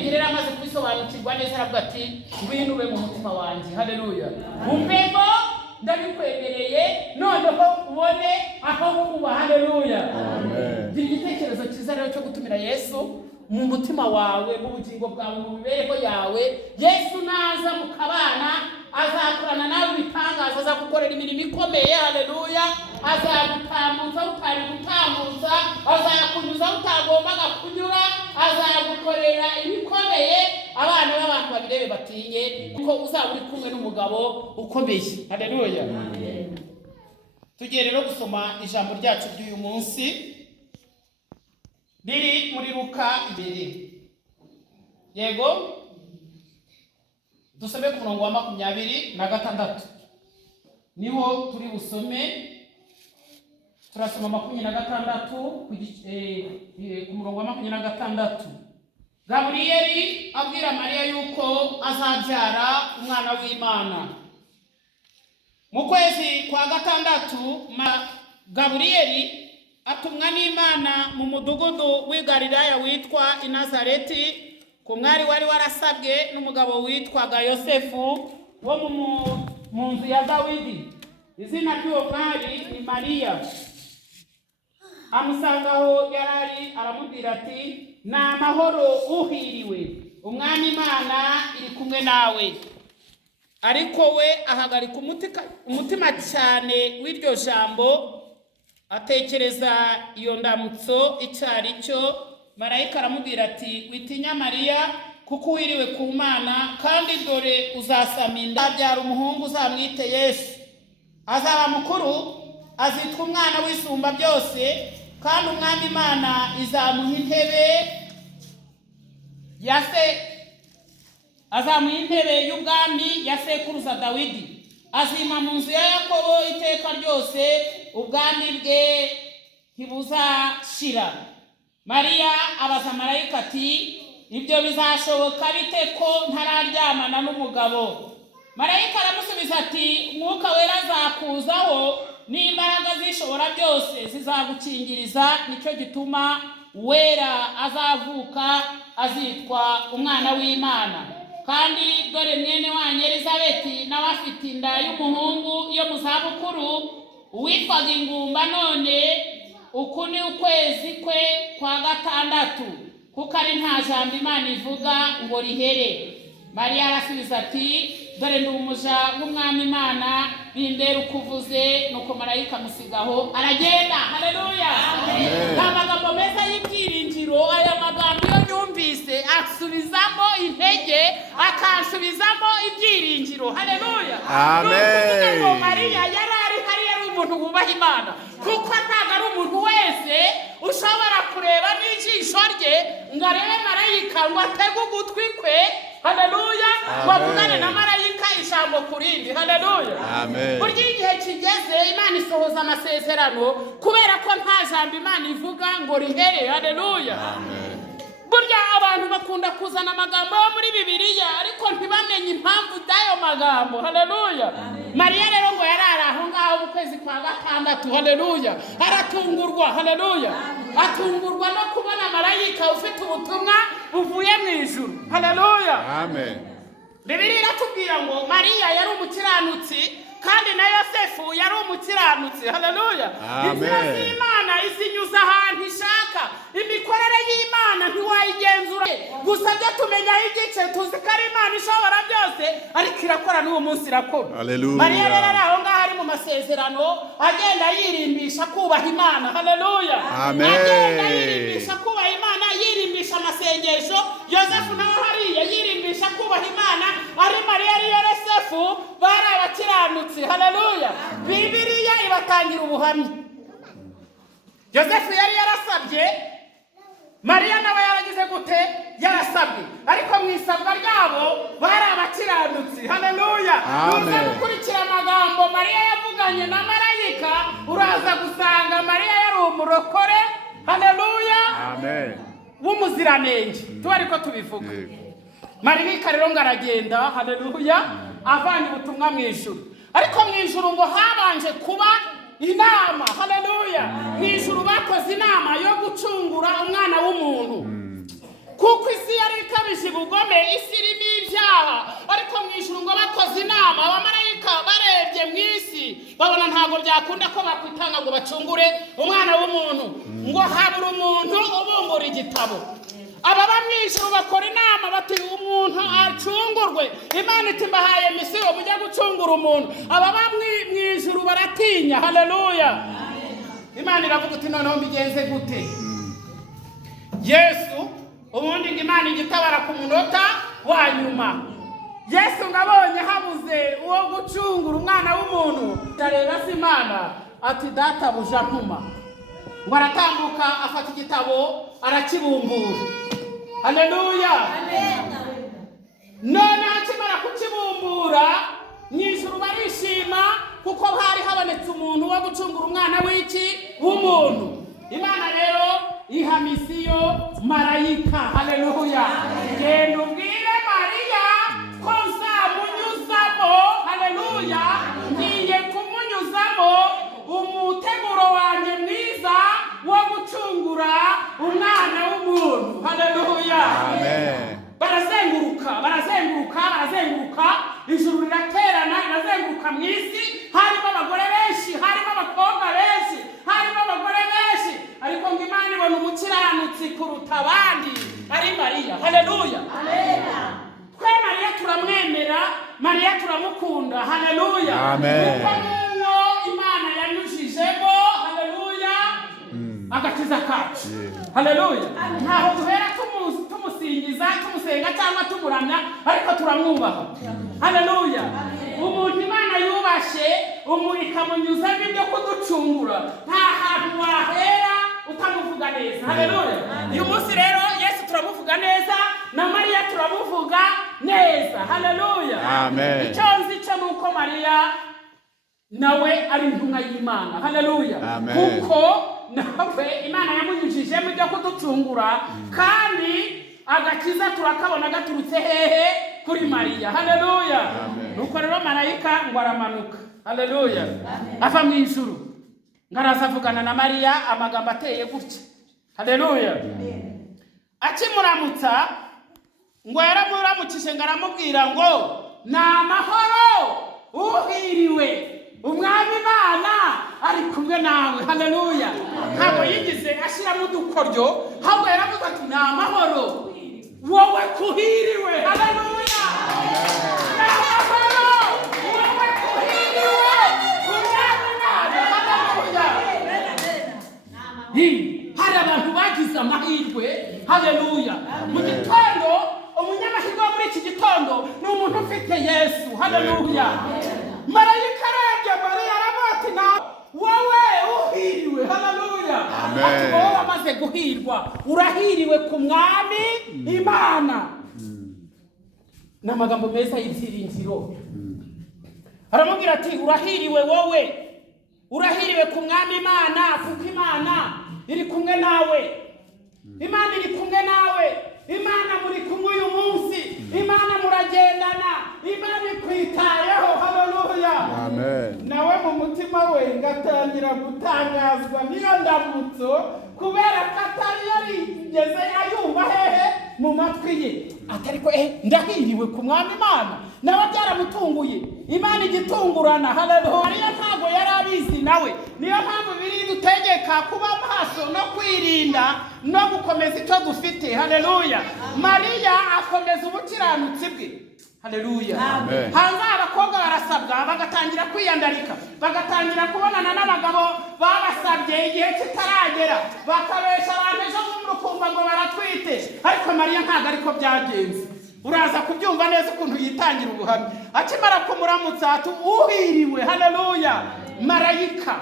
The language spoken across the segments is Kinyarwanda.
Ngirira amaze kubisobanukirwa neza aravuga ati ngwino ube mu mutima wanjye. Haleluya. Umpemo ndabikwemereye noneho ubone aho kuba. Haleluya. Amen. Gira igitekerezo cyiza rero cyo gutumira Yesu mu mutima wawe, mu bugingo bwawe, mu mibereho yawe. Yesu naza mukabana azakorana nawe ibitangaza, azagukorera imirimo ikomeye. Haleluya. Azagutambutsa utari gutambutsa, azakunyuza utagombaga kunyura, azagukorera ibikomeye abana b'abantu babirebe batinye kuko uzaba uri kumwe n'umugabo ukomeye. Haleluya. Tugiye rero gusoma ijambo ryacu ry'uyu munsi riri muri Luka 2. Yego dusome ku murongo wa 26 niho turi busome. Turasoma 26 ku murongo wa 26. Gaburiyeli abwira Mariya yuko azabyara umwana w'Imana. Mu kwezi kwa 6 Gaburiyeli atumwa n'Imana mu mudugudu w'i Galilaya witwa i Nazareti ku mwari wari warasabwe n'umugabo witwaga Yosefu wo mu nzu ya Dawidi. Izina ry'uwo mwari ni Mariya. Amusangaho yarari aramubwira ati ni amahoro uhiriwe, umwami Imana iri kumwe nawe. Ariko we ahagarika umutima cyane w'iryo jambo, atekereza iyo ndamutso icyari cyo. Marayika aramubwira ati witinya Mariya, kuko wiriwe ku Mana, kandi dore uzasama inda, abyara umuhungu, uzamwite Yesu. Azaba mukuru, azitwa umwana w'isumba byose, kandi umwami Imana izamuha intebe y'ubwami ya sekuruza Dawidi. Azima mu nzu ya Yakobo iteka ryose, ubwami bwe ntibuzashira. Mariya abaza marayika ati ibyo bizashoboka bite ko ntararyamana n'umugabo? Marayika aramusubiza ati umwuka wera azakuzaho n'imbaraga zishobora byose zizagukingiriza, nicyo gituma wera azavuka azitwa umwana w'Imana. Kandi dore mwene wanyu Elizabeti nawe afite inda y'umuhungu yo mu zabukuru, uwitwaga ingumba, none uku ni ukwezi kwe kwa 6, kuko ari nta jambo Imana ivuga ngo rihere. Mariya arasubiza ati dore ndi umuja w'umwami Imana, bimbere ukuvuze. Nuko marayika musigaho aragenda. Haleluya. Nta magambo meza y'ibyiringiro. Aya magambo iyo nyumvise asubizamo intege, akansubizamo ibyiringiro. Haleluya. Amen. Nuko Mariya yari umuntu wubaha Imana, kuko ntabwo ari umuntu wese ushobora kureba n'ijisho rye ngo arebe marayika ngo atege ugutwi kwe. Haleluya. Wavugane na marayika ijambo kurindi. Haleluya. Amen. Burya igihe kigeze Imana isohoza amasezerano, kubera ko nta jambo Imana ivuga ngo rihere. Haleluya. Amen. Burya abantu bakunda kuzana amagambo yo muri Bibiliya ariko ntibamenye impamvu y'ayo magambo. Haleluya. Mariya rero ngo yarari aho ngaho mu kwezi kwa 6. Haleluya. Aratungurwa. Haleluya. Atungurwa no kubona marayika ufite ubutumwa buvuye mu ijuru. Haleluya. Amen. Bibiliya iratubwira ngo Mariya yari umukiranutsi, kandi na Yosefu yari umukiranutsi. Haleluya. Inzira z'Imana izinyuza ahantu ishaka. Imikorere y'Imana ntiwayigenzura, gusa byo tumenyaho igice, tuzi ko ari Imana ishobora byose, ariko irakora n'uwo munsi irakora. Mariya rero ari aho ngaho ari mu masezerano, agenda yirimbisha kubaha Imana. Haleluya. Agenda yirimbisha kubaha Imana, yirimbisha amasengesho. Yosefu nawe hariya yirimbisha kubaha Imana. Ari Mariya ari Yosefu bari abakiranutsi. Haleluya. Bibiliya ibatangira ubuhamya. Yosefu yari yarasabye, Mariya nawe yaragize gute? Yarasabye. Ariko mu isabwa ryabo bari abakiranutsi. Haleluya. Nuza gukurikira amagambo Mariya yavuganye na marayika, uraza gusanga Mariya yari umurokore. Haleluya. Amen. W'umuziranenge. Tuba ko tubivuga. Marayika rero ngaragenda. Haleluya. Avanye ubutumwa mu ijuru. Ariko mu ijuru ngo habanje kuba inama. Haleluya. Mu ijuru bakoze inama yo gucungura umwana w'umuntu, kuko isi yari ikabije babona ntago byakunda ko bakwitanga ngo bacungure umwana w'umuntu, ngo habura umuntu ubumbura igitabo. Ababa mu ijuru bakora inama bati umuntu acungurwe. Imana iti mbahaye misiyo mujya gucungura umuntu. Ababa mu ijuru baratinya. Haleluya. Imana iravuga iti noneho mbigenze gute? Yesu ubundi Imana igitabara ku munota wa nyuma. Yesu ngabonye habuze uwo gucungura umwana w'umuntu, areba Imana ati data buja ntuma. Ngo aratambuka afata igitabo arakibumbura. Haleluya. None akimara kukibumbura mw'ijuru barishima kuko hari habonetse umuntu wo gucungura umwana w'umuntu. Imana rero iha misiyo marayika. Haleluya. Genda ubwire Mariya ko nzamunyuzamo. Haleluya. Ngiye kumunyuzamo umuteguro wanjye mwiza wo gucungura umwana w'umuntu. Haleluya. Amen. Barazenguruka ijuru riraterana, barazenguruka mu isi. Harimo abagore benshi, harimo abakobwa benshi, harimo abagore benshi, ariko ngo Imana ibona umukiranutsi kuruta abandi ari Mariya. Haleluya. Twe Mariya turamwemera, Mariya turamukunda. Haleluya. Kuko n'uwo Imana yanyujijemo. Haleluya. Agakiza kacu. Haleluya. Ntaho duhera tumusingiza, tumusenga cyangwa tumuramya, ariko turamwubaha. Haleluya. Umuntu Imana yubashe ikamunyuzamo ibyo kuducungura, nta hantu wahera utamuvuga neza. Haleluya. Uyu munsi rero Yesu turamuvuga neza, na Mariya turamuvuga neza. Haleluya. Amen. Icyo nzi cyo nuko Mariya nawe ari intumwa y'Imana. Haleluya. Kuko nawe Imana yamunyujijemo ibyo kuducungura, kandi agakiza turakabona gaturutse hehe? Kuri Mariya. Haleluya. Nuko rero marayika ngo aramanuka. Haleluya. Ava mu ijuru ngaraza avugana na Mariya amagambo ateye gutya. Haleluya. Akimuramutsa ngo yaramuramukije ngaramubwira ngo na amahoro, uhiriwe, umwami Imana ari kumwe nawe. Haleluya. Ntabwo yigize ashyiramo udukoryo, ahubwo yaravuga ati na amahoro, wowe kuhiriwe. Haleluya. Na amahoro, wowe kuhiriwe, umwami Imana. Haleluya. Hari abantu bagize amahirwe. Haleluya. Mu gitondo umunyamahirwe wo muri iki gitondo ni umuntu ufite Yesu. Haleluya. Marayika arebye Mariya aravuga ati na wowe uhiriwe. Haleluya. Ati wowe wamaze guhirwa, urahiriwe ku mwami Imana. N'amagambo meza y'ibyiringiro. Aramubwira ati urahiriwe wowe, urahiriwe ku mwami Imana, kuko Imana iri kumwe nawe. Imana iri kumwe nawe. Imana muri kumwe uyu munsi. Imana muragendana. Imana ikwitayeho. Haleluya. Amen. Nawe mu mutima we ngatangira gutangazwa niyo ndamutso, kubera ko atari yarigeze ayumva hehe mu matwi ye. Atariko ndahiriwe ku mwami Imana. Nawe byaramutunguye. Imana igitungurana. Haleluya. Mariya ntago yari abizi nawe. Niyo mpamvu biri dutegeka kuba maso no kwirinda no gukomeza icyo dufite. Haleluya. Mariya akomeza ubukiranutsi bwe. Haleluya. Hanze abakobwa barasabwa bagatangira kwiyandarika, bagatangira kubonana n'abagabo babasabye igihe kitaragera, bakabesha abantu ejo b'umurukumva ngo baratwite. Ariko Mariya ntabwo ariko byagenze. Uraza kubyumva neza ukuntu yitangira ubuhamya. Akimara kumuramutsa ati uhiriwe. Haleluya. Marayika,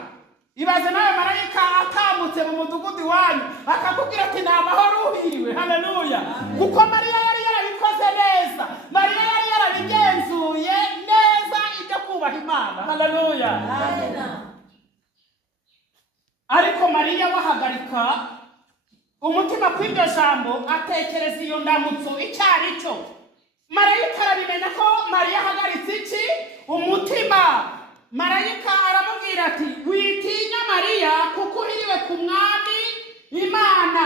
ibaze nawe marayika atambutse mu mudugudu wanyu akakubwira ati na amahoro, uhiriwe. Haleluya. Kuko Mariya yari yarabikoze neza. Mariya yari yarabigenzuye neza ibyo kubaha Imana. Haleluya. Ariko Mariya wahagarika umutima kw'iryo jambo, atekereza iyo ndamutso icyari cyo. Marayika arabimenya ko Mariya ahagaritse iki? Umutima. Marayika aramubwira ati witinya Mariya, kuko uhiriwe ku mwami Imana,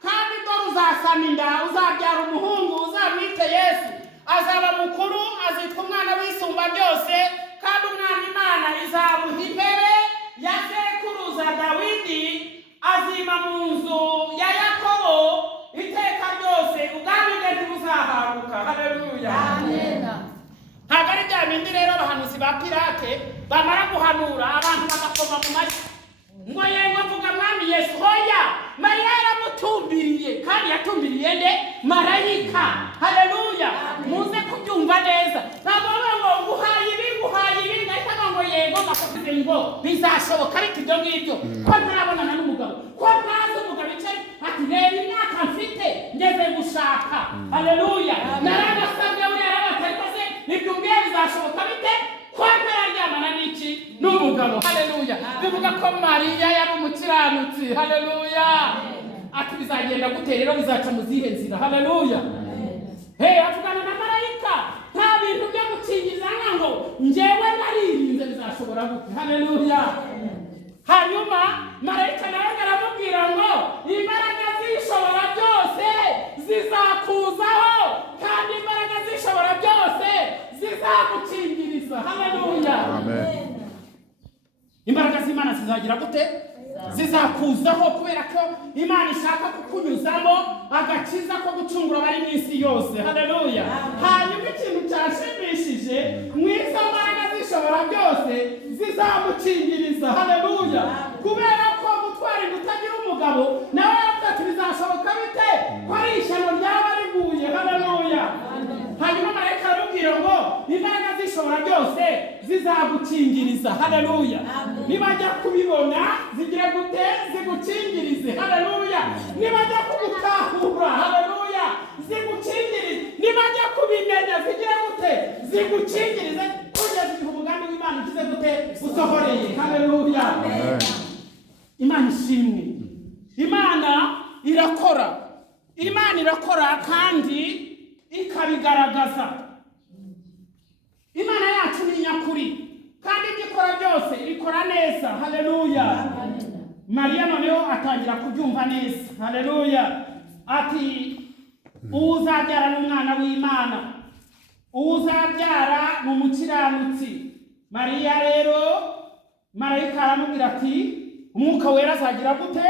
kandi dore uzasama inda, uzabyara umuhungu, uzamwite Yesu. Azaba mukuru, azitwa umwana w'isumba byose, kandi umwana Imana izamuha ba Pirate bamara guhanura abantu bagakoma mu mashyi ngo yego avuga mwami Yesu. Hoya, Mariya yaramutumbiriye kandi yatumbiriye nde? Marayika. Haleluya. Muze kubyumva neza. Ntabwo ngo guhaye ibi ngahita ngo yego bakavuze ngo bizashoboka ariko ibyo ngibyo ko ntarabonana n'umugabo, ko ntazi umugabo icyo ati reba imyaka mfite ngeze gushaka. Haleluya. Naragasabwe we yarabatari se nibyumviye bizashoboka bite ko ntararyamana n'iki n'umugabo. Haleluya. Bivuga ko Mariya yari umukiranutsi. Haleluya. Ati bizagenda gute rero, bizaca mu zihe nzira? Haleluya. Avugana na marayika, nta bintu byo gukingiza ngo njyewe naririnze bizashobora gute. Haleluya. Hanyuma marayika nawe aramubwira ngo imbaraga zishobora byose zizakuzaho kandi imbaraga zishobora byose zizagukingiriza. Haleluya. Amen. Imbaraga z'Imana zizagira gute? Zizakuzaho, kubera ko Imana ishaka kukunyuzamo agakiza ko gucungura abari mu isi yose. Haleluya. Hanyuma ikintu cyashimishije, mu izo mbaraga zishobora byose zizamukingiriza. Haleluya. Kubera ko gutwara utagira umugabo nawe ati bizashoboka bite ko ari ishyano ryaba riguye. Haleluya. Hanyuma marayika aramubwira ngo imbaraga zishobora byose zizagukingiriza. Haleluya. Nibajya kubibona zigire gute? Zigukingirize. Haleluya. Nibajya kubutahura, haleluya, zigukingirize. Nibajya kubimenya zigire gute? Zigukingirize kugeza igihe umugambi w'Imana ugize gute? Usohoreye. Haleluya. Imana ishimwe. Imana irakora. Imana irakora kandi ikabigaragaza. Imana yacu ni nyakuri kandi ibyo ikora byose ikora neza. Haleluya. Mariya noneho atangira kubyumva neza. Haleluya. Ati uzabyara n'umwana w'Imana, uzabyara mu mukiranutsi. Mariya rero marayika aramubwira ati umwuka wera azagira gute?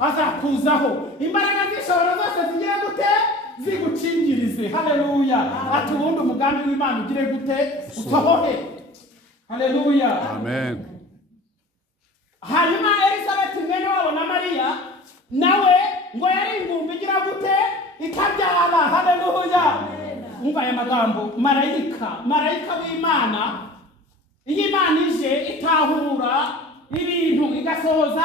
Azakuzaho. Imbaraga zishobora zose zigira gute? Zigukingirize. Haleluya. Ati ubundi umugambi w'Imana ugire gute? Usohohe. Haleluya. Amen. Hanyuma Elizabeth mwene wabo na Mariya nawe ngo yari ingumbi igira gute? Ikabyara. Haleluya. Umva aya magambo, marayika w'Imana, iyo Imana ije itahura ibintu igasohoza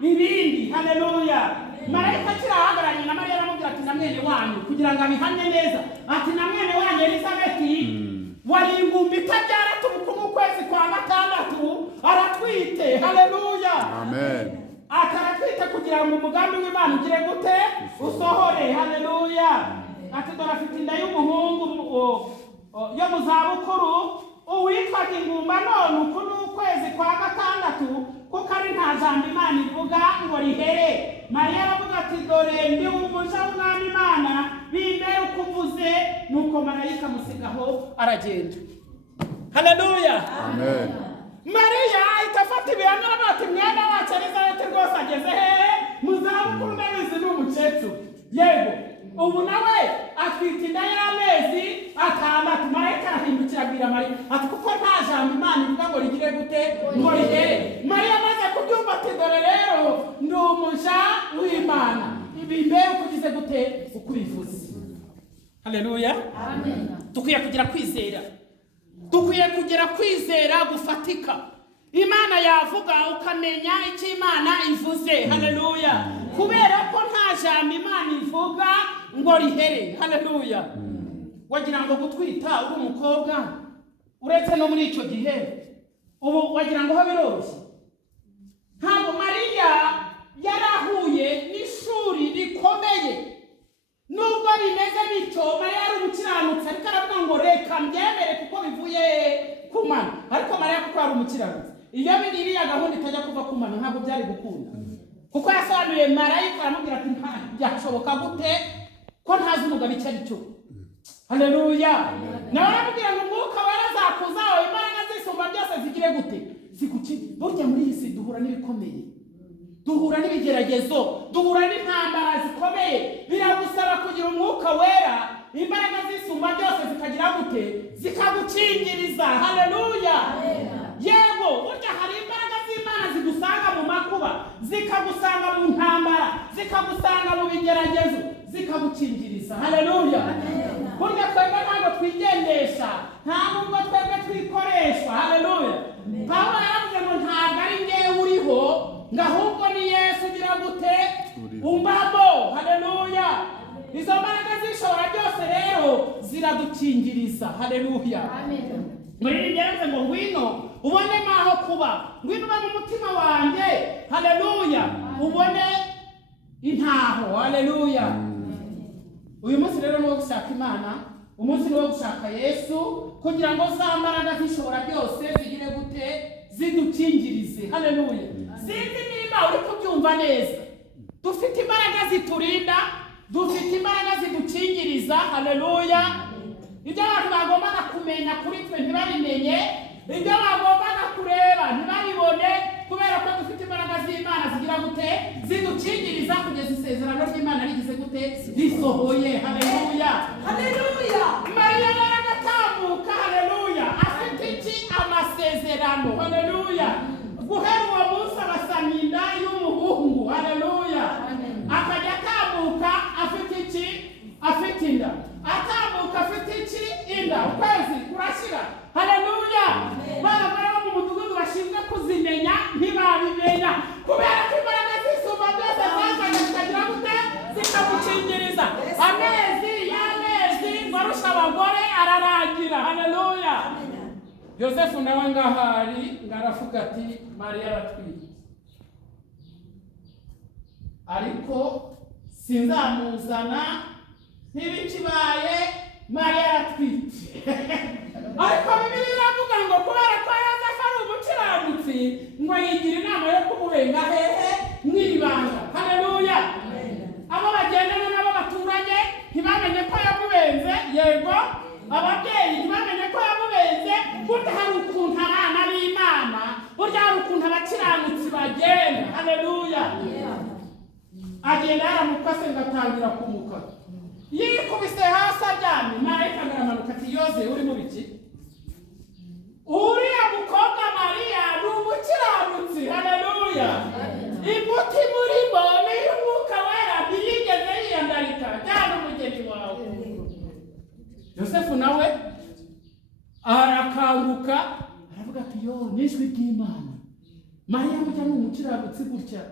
ibindi. Haleluya. Marayika kirahagaranye na Mariya aramubwira ati na mwene wanyu, kugira ngo abihamye neza, ati na mwene wanyu Elizabeth wari ingumbi itabyara tubuku mu kwezi kwa gatandatu aratwite. Haleluya. Amen. Ataratwite kugira ngo umugambi w'Imana ugire gute? Usohore. Haleluya. Ati dore afite inda y'umuhungu yo mu zabukuru, uwitwaga ingumba none uku n'ukwezi kwa gatandatu, kuko ari nta jambo Imana ivuga ngo rihere. Mariya aravuga ati dore ndi umuja w'Umwami Imana, bimbere uko uvuze. Nuko marayika musigaho aragenda. Haleluya. Amen. Mariya ahita afata ibihamya ati mwene wacu Elizabeth rwose ageze hehe? Mu zabukuru ndabizi ni umukecuru. Yego. Ubu nawe atwite inda y'amezi 6. Marayika arahindukira abwira Mariya ati kuko nta jambo Imana ivuga ngo rigire gute? Ngo rihere. Mariya amaze kubyumva ati dore rero ndi umuja w'Imana, ibimbere uko ugize gute? Uko ubivuze. Haleluya. Amen. Dukwiye kugira kwizera. Dukwiye kugira kwizera gufatika. Imana yavuga ukamenya icyo Imana ivuze. Haleluya. Kubera ko nta jambo Imana ivuga ngo rihere. Haleluya. Wagira ngo gutwita uri umukobwa uretse no muri icyo gihe ubu wagira ngo biroroshye. Ntabwo Mariya yarahuye n'ishuri rikomeye. Nubwo bimeze bityo Mariya yari umukiranutsi, ariko aravuga ngo reka mbyemere kuko bivuye ku Mana. Ariko Mariya kuko ari umukiranutsi, iyo iriya gahunda itajya kuva ku Mana ntabwo byari gukunda. Kuko yasobanuye marayika aramubwira ati byashoboka gute ko ntazi umugabo icyo ari cyo. Haleluya. Nawe aramubwira ngo umwuka wera azakuzaho, imbaraga zisumba byose zigire gute? Zigukingirize. Burya muri iyi si duhura n'ibikomeye, duhura n'ibigeragezo, duhura n'intambara zikomeye. Biragusaba kugira umwuka wera, imbaraga zisumba zisumba byose zikagira gute zikagukingiriza. Haleluya. Yego burya hari imbaraga z'Imana zigusanga mu makuba, zikagusanga mu ntambara, zikagusanga mu bigeragezo, zikagukingiriza. Haleluya. Burya twebwe ntabwo twigendesha, nta nubwo twebwe twikoreshwa. Haleluya. Pawulo yaravuze ngo ntabwo ari njyewe uriho, ngo ahubwo ni Yesu ugira gute umbamo. Haleluya. Izo mbaraga zishobora byose rero ziradukingiriza. Haleluya. Muri ngereze ngo ngwino ubone maho kuba, ngwino ube mu mutima wanjye. Haleluya. Ubone intaho. Haleluya. Uyu munsi rero ni wo gushaka Imana, umunsi ni wo gushaka Yesu, kugira ngo za mbaraga zishobora byose zigire gute zidukingirize. Haleluya. Sinzi niba uri kubyumva neza. Dufite imbaraga ziturinda, dufite imbaraga zidukingiriza. Haleluya. Ibyo abantu bagombaga kumenya kuri twe ntibabimenye, ibyo bagombaga kureba ntibabibone, kubera ko dufite imbaraga z'Imana zigira gute zidukingiriza kugeza isezerano ry'Imana rigize gute risohoye. Haleluya. Haleluya. Mariya yaragatambuka. Haleluya. Afite iki? Amasezerano. Haleluya. Guhera uwo munsi abasama inda y'umuhungu. Haleluya. Akajya atambuka afite iki? Afite inda. Atambuka afite iki? Inda. Ukwezi kurashira. Haleluya. Barabara bo mu mudugudu bashinzwe kuzimenya ntibabimenya, kubera ko imbaraga zisumba byose zazaga zikagira gute zikagukingiriza. Amezi barusha abagore ararangira. Haleluya. Yosefu nawe ngahari ngaravuga ati Mariya aratwite, ariko sinzamuzana ntibikibaye Mariya aratwite. Ariko Bibiliya iravuga ngo kubera ko Yosefu ari umukiranutsi ngo yigira inama yo kumubenga hehe mwibanga. Haleluya. Abo bagendana nabo baturanye ntibamenye ko yamubenze. Yego ababyeyi ntibamenye ko yamubenze. Burya hari ukuntu abana b'Imana, burya hari ukuntu abakiranutsi bagenda. Haleluya. Agenda yaramukase ngatangira kumuka, yikubise hasi aryamye, marayika aramanuka ati Yoze uri mu biki? Uriya mukobwa Mariya ni umukiranutsi. Haleluya. Imuti murimo niyo Umwuka Wera ntiyigeze yiyandarika, jyana umugeni wawe. Yosefu nawe arakanguka aravuga ati yo n'ijwi ry'Imana, Mariya burya ni umukiranutsi gutya.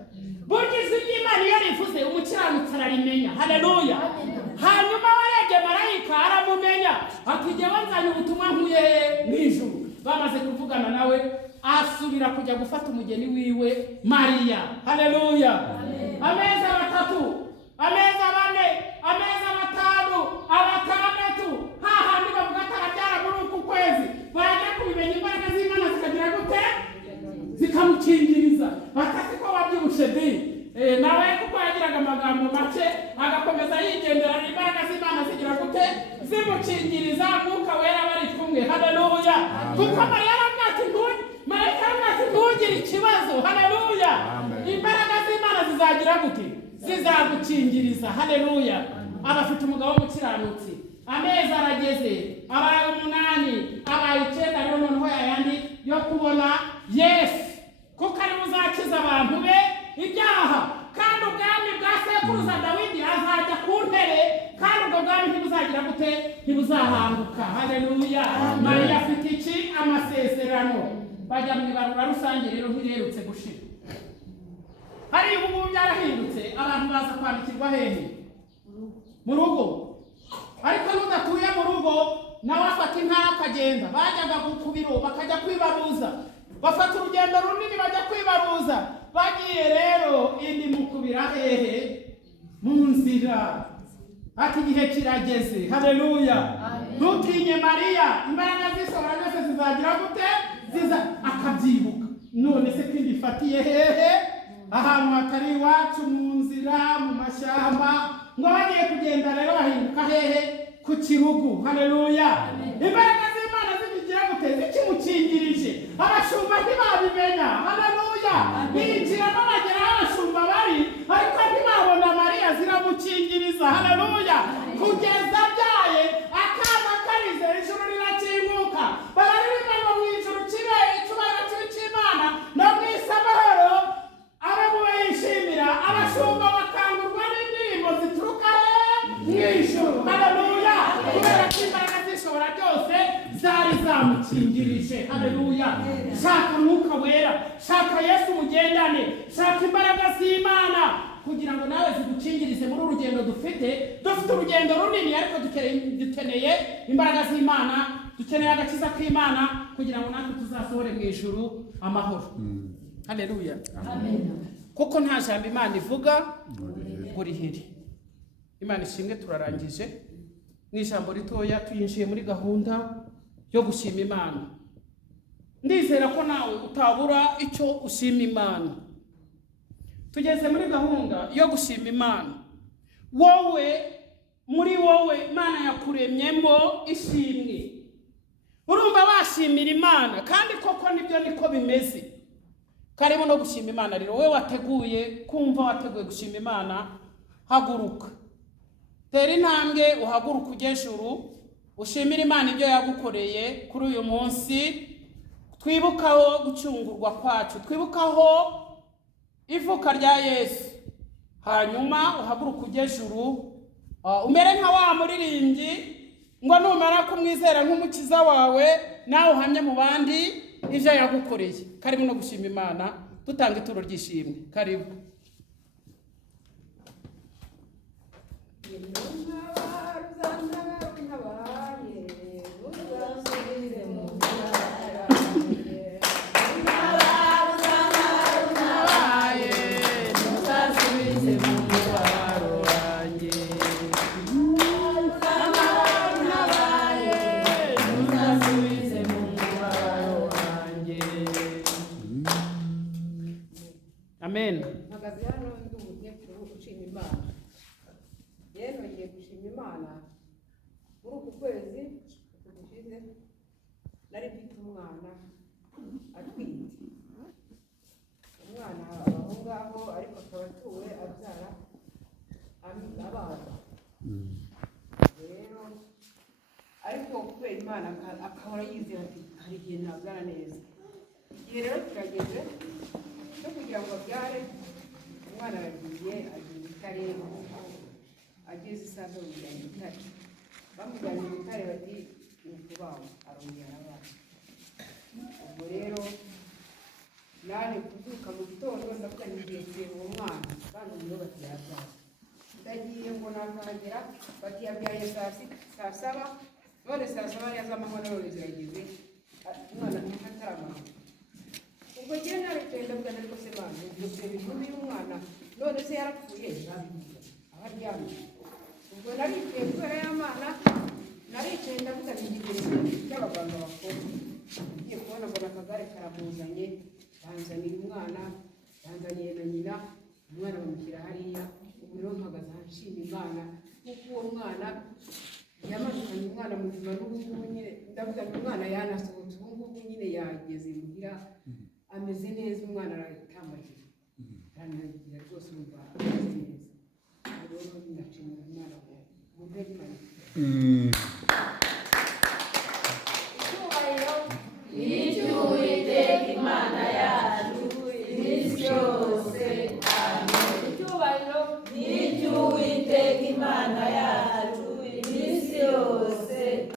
Burya ijwi ry'Imana iyo rivuze umukiranutsi ararimenya. Haleluya. Hanyuma warebye marayika aramumenya ati jyewe nzanye ubutumwa nkuye mw'ijuru. Bamaze kuvugana nawe asubira kujya gufata umugeni wiwe Mariya. Haleluya. Amezi 3, amezi 4, amezi 5, 6, hahandi bavuga atarabyara muri uku kwezi, bajya kubimenya imbaraga z'Imana zikagira gute zikamukingiriza. Bakasi ko wabyibushe di nawe kuko yagiraga amagambo make agakomeza yigendera, imbaraga z'Imana zigira gute zimukingiriza, Umwuka Wera bari kumwe. Haleluya. Kuko Mariya ntugire ikibazo. Haleluya. Imbaraga z'Imana zizagira gute zizagukingiriza. Haleluya. Abafite umugabo w'umukiranutsi, amezi arageze, abaye 8, abaye 9, rero noneho yayandi yo kubona Yesu, kuko ari buzakiza abantu be ibyaha, kandi ubwami bwa sekuruza Dawidi azajya ku ntebe, kandi ubwo bwami ntibuzagira gute ntibuzahanguka. Haleluya. Mariya afite iki? Amasezerano. Bajya mu ibarura rusange rero ntirerutse gushira. Hari ubu byarahindutse, abantu baza kwandikirwa hehe? Mu rugo. Ariko n'udatuye mu rugo nawe afata intara akagenda. Bajyaga ku biro bakajya kwibaruza, bafata urugendo runini bajya kwibaruza. Bagiye rero indi mukubira hehe? Mu nzira. Ati igihe kirageze. Haleluya. Ntutinye Mariya, imbaraga z'Imana zose zizagira gute ziza akabyibuka. None se kindi ifatiye hehe? Ahantu hatari iwacu, mu nzira, mu mashyamba. Ngo bagiye kugenda rero bahinduka hehe? Ku kirugu. Haleluya. Imbaraga z'Imana zigira gute zikimukingirije. Abashumba ntibabimenya. Haleluya. Binjira bagera aho abashumba bari, ariko ntibabona Mariya ziramukingiriza. Haleluya. Kugeza byaye akaba imbaraga zishobora byose zari zamukingirije. Haleluya. Shaka umwuka wera, shaka Yesu mugendane, shaka imbaraga z'Imana kugira ngo nawe zigukingirize muri urugendo dufite urugendo runini, ariko dukeneye imbaraga z'Imana, dukeneye agakiza k'Imana kugira ngo natwe tuzasohore mu ijuru amahoro. Haleluya. Amen. Kuko nta jambo Imana ivuga ngo rihere. Imana ishimwe. Turarangije ni ijambo ritoya, tuyinjiye muri gahunda yo gushima Imana. Ndizera ko nawe utabura icyo ushima Imana. Tugeze muri gahunda yo gushima Imana. Muri wowe Imana yakuremyemo ishimwe. Urumva washimira Imana, kandi koko nibyo niko bimeze. Karibu no gushima Imana rero. Wowe wateguye gushima Imana, haguruka. Tera intambwe uhaguruka ujye ejuru, ushimira Imana ibyo yagukoreye kuri uyu munsi. Twibukaho gucungurwa kwacu, twibukaho ivuka rya Yesu. Hanyuma uhaguruka ujye ejuru, umere nka wa muririmbyi ngo numara kumwizera nk'umukiza wawe, nawe uhamye mu bandi ibyo yagukoreye. Karibu no gushima Imana, dutanga ituro ry'ishimwe. Karibu. Amen. Magazi hano ndi umukecuru ushima Imana. Rero ngiye gushima Imana muri uku kwezi gushize nari mfite umwana atwite. Umwana aho ngaho ariko akaba atuwe abyara abana. Rero ariko kubera Imana akahora yizera ati hari igihe nabyara neza. Igihe rero kirageze cyo kugira ngo abyare. Umwana aragiye agiye Butare, ageze isaha bamujyanye Butare. Bamujyanye Butare bati ukubaho arongera abana. Ubwo rero naje kubyuka mu gitondo ndavuga ngiye kureba uwo mwana, kandi umwe bati yabyara. Ndagiye ngo nakahagera bati yabyaye saa saba, none saa saba yaz'amahoro none zirageze, umwana ntatarama. Ubwo njye narekeye ndavuga ariko se Mana ibyo bintu y'umwana none se yarapfuye ntabivuga aho aryamye. Ubwo naricaye kubera y'Imana, naricaye ndavuga ntigitereko cy'abaganga bakora. Ngiye kubona mbona akagare karamuzanye, banzaniye umwana, banzaniye na nyina, umwana bamushyira hariya. Ubu rero mpagaze nshima Imana kuko uwo mwana yamanukanye umwana muzima. N'ubu ngubu nyine ndavuga ngo umwana yanasohotse, ubu ngubu nyine yageze muhira ameze neza, umwana aratambagira aranagira rwose umva ameze neza. Rero ndashimira Imana mu ntege Imana. Icyuwiteka Imana yacu iminsi yose. Amen. Icyubahiro ni icy'Uwiteka Imana yacu iminsi yose.